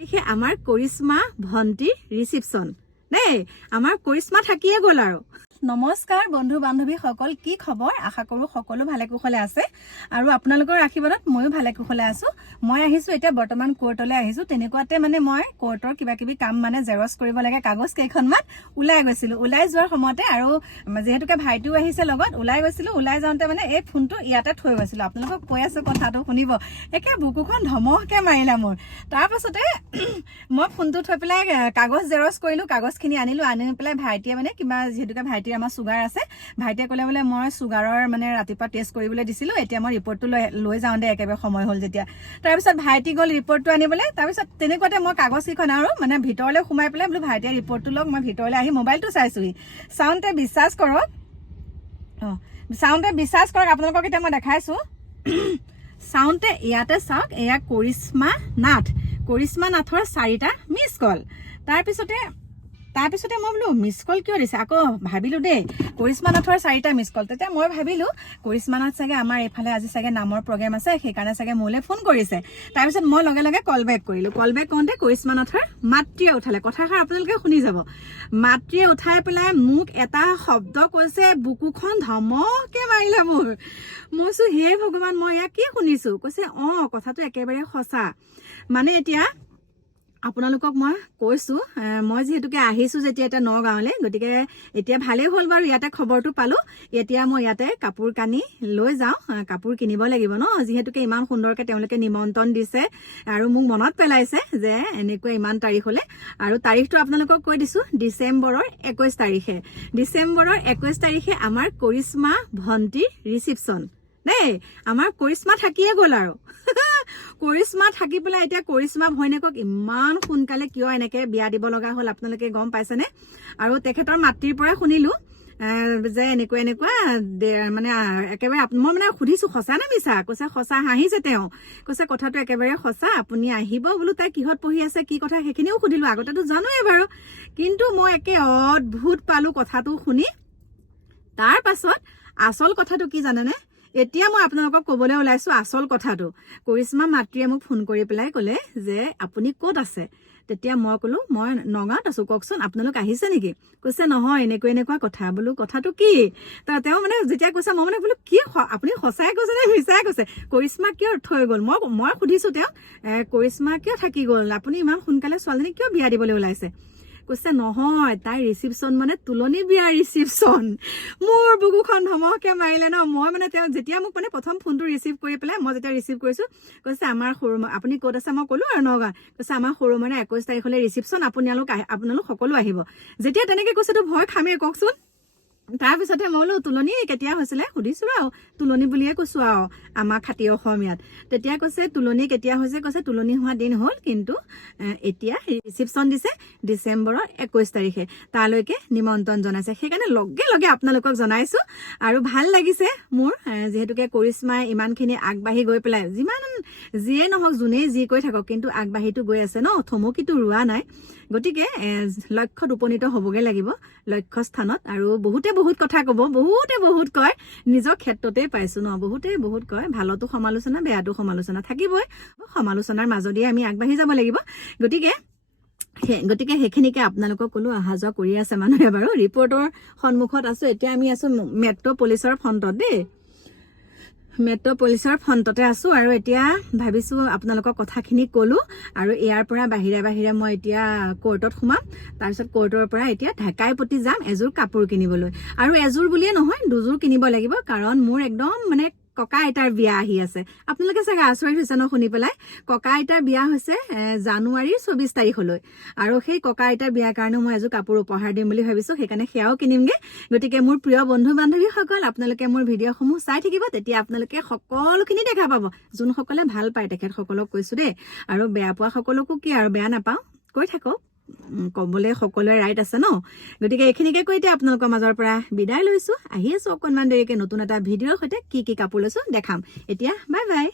দেখে আমাৰ কৰিশ্মা ভণ্টিৰ ৰিসেপশন দেই আমাৰ কৰিশ্মা থাকিয়ে গ'ল আৰু নমস্কাৰ বন্ধু বান্ধৱী সকল কি খবৰ আশা কৰো সকলো ভালে কুশলে আছে আৰু আপোনালোকৰ আশীৰ্বাদত ময়ো ভালে কুশলে আছো মই আহিছো এতিয়া বৰ্তমান কোৰ্টলৈ আহিছো তেনেকুৱাতে মানে মই কোৰ্টৰ কিবা কিবি কাম মানে জেৰক্স কৰিব লাগে কাগজ কেইখনমান ওলাই গৈছিলো ওলাই যোৱাৰ সময়তে আৰু যেহেতুকে ভাইটিও আহিছে লগত ওলাই গৈছিলো ওলাই যাওঁতে মানে এই ফোনটো ইয়াতে থৈ গৈছিলো আপোনালোকক কৈ আছো কথাটো শুনিব একে বুকুখন ধমহকে মাৰিলা মোৰ তাৰ পাছতে মই ফোনটো থৈ পেলাই কাগজ জেৰক্স কৰিলো কাগজখিনি আনিলো আনি পেলাই ভাইটিয়ে মানে কিবা যেহেতুকে ভাইটিৰ আমাৰ সুগাৰ আছে ভাইটিয়ে ক'লে বোলে মই সুগাৰৰ মানে ৰাতিপুৱা টেষ্ট কৰিবলৈ দিছিলো এতিয়া মই ৰিপৰ্টটো লৈ যাওঁ দে একেবাৰে সময় হ'ল যেতিয়া তাৰপিছত ভাইটি গ'ল ৰিপৰ্টটো আনিবলৈ তাৰপিছত তেনেকুৱাতে মই কাগজকেইখন আৰু মানে ভিতৰলৈ সোমাই পেলাই বোলো ভাইটিয়ে ৰিপৰ্টটো লওক মই ভিতৰলৈ আহি মোবাইলটো চাইছোহি চাওঁতে বিশ্বাস কৰক আপোনালোকক এতিয়া মই দেখাইছো চাওঁতে ইয়াতে চাওক এয়া কৰিশ্মা নাথৰ 4টা মিছ কল তাৰপিছতে মই বোলো মিছ কল কিয় দিছে আকৌ ভাবিলো দেই কৰিশ্মা নাথৰ 4টা মিছ কল তেতিয়া মই ভাবিলো কৰিশ্মা নাথ চাগে আমাৰ এইফালে আজি চাগে নামৰ প্ৰগ্ৰেম আছে সেইকাৰণে চাগে মোলৈ ফোন কৰিছে তাৰপিছত মই লগে লগে কল বেক কৰিলো কল বেক কৰোঁতে কৰিশ্মা নাথৰ মাতৃয়ে উঠালে কথাষাৰ আপোনালোকে শুনি যাব মাতৃয়ে উঠাই পেলাই মোক এটা শব্দ কৈছে বুকুখন ধমকে মাৰিলে মোৰ মইছো হে ভগৱান মই ইয়াক কি শুনিছো কৈছে কথাটো একেবাৰে সঁচা মানে এতিয়া আপোনালোকক মই কৈছো মই যেহেতুকে আহিছো যেতিয়া এটা নগাঁৱলৈ গতিকে এতিয়া ভালেই হ'ল বাৰু ইয়াতে খবৰটো পালো এতিয়া মই ইয়াতে কাপোৰ কানি লৈ যাওঁ কাপোৰ কিনিব লাগিব ন যেহেতুকে ইমান সুন্দৰকে তেওঁলোকে নিমন্ত্ৰণ দিছে আৰু মোক মনত পেলাইছে যে এনেকৈ ইমান তাৰিখ হলে আৰু তাৰিখটো আপোনালোকক কৈ দিছো ডিচেম্বৰৰ 21 তাৰিখে আমাৰ কৰিশ্মা ভণ্টিৰ ৰিসেপশন দেই আমাৰ কৰিশ্মা থাকিয়ে গ'ল আৰু কৰিশ্মা থাকি পেলাই এতিয়া কৰিশ্মা ভৈনীয়েকক ইমান সোনকালে কিয় এনেকে বিয়া দিব লগা হ'ল আপোনালোকে গম পাইছেনে আৰু তেখেতৰ মাতৃৰ পৰা শুনিলো যে এনেকুৱা মানে একেবাৰে মই মানে সুধিছো সঁচা নে মিছা কৈছে সঁচা হাঁহিছে তেওঁ কৈছে কথাটো একেবাৰে সঁচা আপুনি আহিব বোলো তাই কিহত পঢ়ি আছে কি কথা সেইখিনিও সুধিলো আগতেতো জানোৱে বাৰু কিন্তু মই একে অদ্ভুত পালো কথাটো শুনি তাৰ পাছত আচল কথাটো কি জানেনে এতিয়া মই আপোনালোকক ক'বলৈ ওলাইছো আচল কথাটো কৰিশ্মা মাতৃয়ে মোক ফোন কৰি পেলাই ক'লে যে আপুনি ক'ত আছে তেতিয়া মই ক'লো মই নগাঁৱত আছো কওকচোন আপোনালোক আহিছে নেকি কৈছে নহয় এনেকুৱা কথা বোলো কথাটো কি তেওঁ মানে যেতিয়া কৈছে মই মানে বোলো কি আপুনি সঁচাই কৈছে নে মিছাই কৈছে কৰিশ্মা কিয় থৈ গ'ল মই সুধিছো তেওঁক কৰিশ্মা কিয় থাকি গ'ল আপুনি ইমান সোনকালে ছোৱালীজনী কিয় বিয়া দিবলৈ ওলাইছে কৈছে নহয় তাই ৰিসেপশন মানে তুলনি বিয়াৰ ৰিসেপশন মোৰ বুকুখন ধমহকে মাৰিলে ন মই মানে তেওঁ যেতিয়া মোক মানে প্ৰথম ফোনটো ৰিচিভ কৰি পেলাই মই যেতিয়া ৰিচিভ কৰিছো কৈছে আমাৰ সৰু আপুনি ক'ত আছে মই ক'লো আৰু নগাঁও কৈছে আমাৰ সৰু মানে 21 তাৰিখলৈ ৰিসেপশন আপোনালোক সকলো আহিব যেতিয়া তেনেকে কৈছে তো ভয় খামেই কওকচোন তাৰপিছতে মই বোলো তুলনি কেতিয়া হৈছিলে সুধিছো আৰু তুলনি বুলিয়ে কৈছো আৰু আমাৰ খাতি অসমীয়াত তেতিয়া কৈছে তুলনি কেতিয়া হৈছে কৈছে তুলনি হোৱা দিন হ'ল কিন্তু এতিয়া ৰিসেপশন দিছে ডিচেম্বৰৰ 21 তাৰিখে তালৈকে নিমন্ত্ৰণ জনাইছে সেইকাৰণে লগে লগে আপোনালোকক জনাইছো আৰু ভাল লাগিছে মোৰ যেহেতুকে কৰিশ্মাই ইমানখিনি আগবাঢ়ি গৈ পেলাই যিয়ে নহওক যোনেই যি কৈ থাকক কিন্তু আগবাঢ়িটো গৈ আছে ন থমকিটো ৰোৱা নাই গতিকে লক্ষ্যত উপনীত হ'বগে লাগিব লক্ষ্য স্থানত আৰু বহুতে বহুত কথা ক'ব বহুতে বহুত কয় নিজৰ ক্ষেত্ৰতে পাইছো ন বহুতে বহুত কয় ভালতো সমালোচনা বেয়াটো সমালোচনা থাকিবই সমালোচনাৰ মাজেদি আমি আগবাঢ়ি যাব লাগিব গতিকে সেইখিনিকে আপোনালোকক ক'লো অহা যোৱা কৰি আছে মানুহে বাৰু ৰিপৰ্টৰ সন্মুখত আছো এতিয়া আমি আছো মেট্ৰ' পুলিচৰ ফ্ৰণ্টত দেই মেট্ৰ' পুলিচৰ ফ্ৰণ্টতে আছো আৰু এতিয়া ভাবিছো আপোনালোকৰ কথাখিনি ক'লো আৰু ইয়াৰ পৰা বাহিৰে মই এতিয়া কোৰ্টত সোমাম তাৰপিছত কোৰ্টৰ পৰা এতিয়া ঢাকাইপতি যাম এযোৰ কাপোৰ কিনিবলৈ আৰু এযোৰ বুলিয়ে নহয় দুযোৰ কিনিব লাগিব কাৰণ মোৰ একদম মানে ককা আইতাৰ বিয়া আহি আছে আপোনালোকে চাগে আচৰিত হৈছে ন শুনি পেলাই ককা আইতাৰ বিয়া হৈছে জানুৱাৰীৰ 24 তাৰিখলৈ আৰু সেই ককা আইতাৰ বিয়াৰ কাৰণে মই এযোৰ কাপোৰ উপহাৰ দিম বুলি ভাবিছো সেইকাৰণে সেয়াও কিনিমগে গতিকে মোৰ প্ৰিয় বন্ধু বান্ধৱীসকল আপোনালোকে মোৰ ভিডিঅ'সমূহ চাই থাকিব তেতিয়া আপোনালোকে সকলোখিনি দেখা পাব যোনসকলে ভাল পায় তেখেতসকলক কৈছো দেই আৰু বেয়া পোৱা সকলকো কি আৰু বেয়া নাপাওঁ কৈ থাকক ক'বলৈ সকলোৱে ৰাইট আছে ন গতিকে এইখিনিকে কৈ এতিয়া আপোনালোকৰ মাজৰ পৰা বিদায় লৈছো আহি আছো অকণমান দেৰিকে নতুন এটা ভিডিঅ'ৰ সৈতে কি কাপোৰ লৈছো দেখাম এতিয়া বাই বাই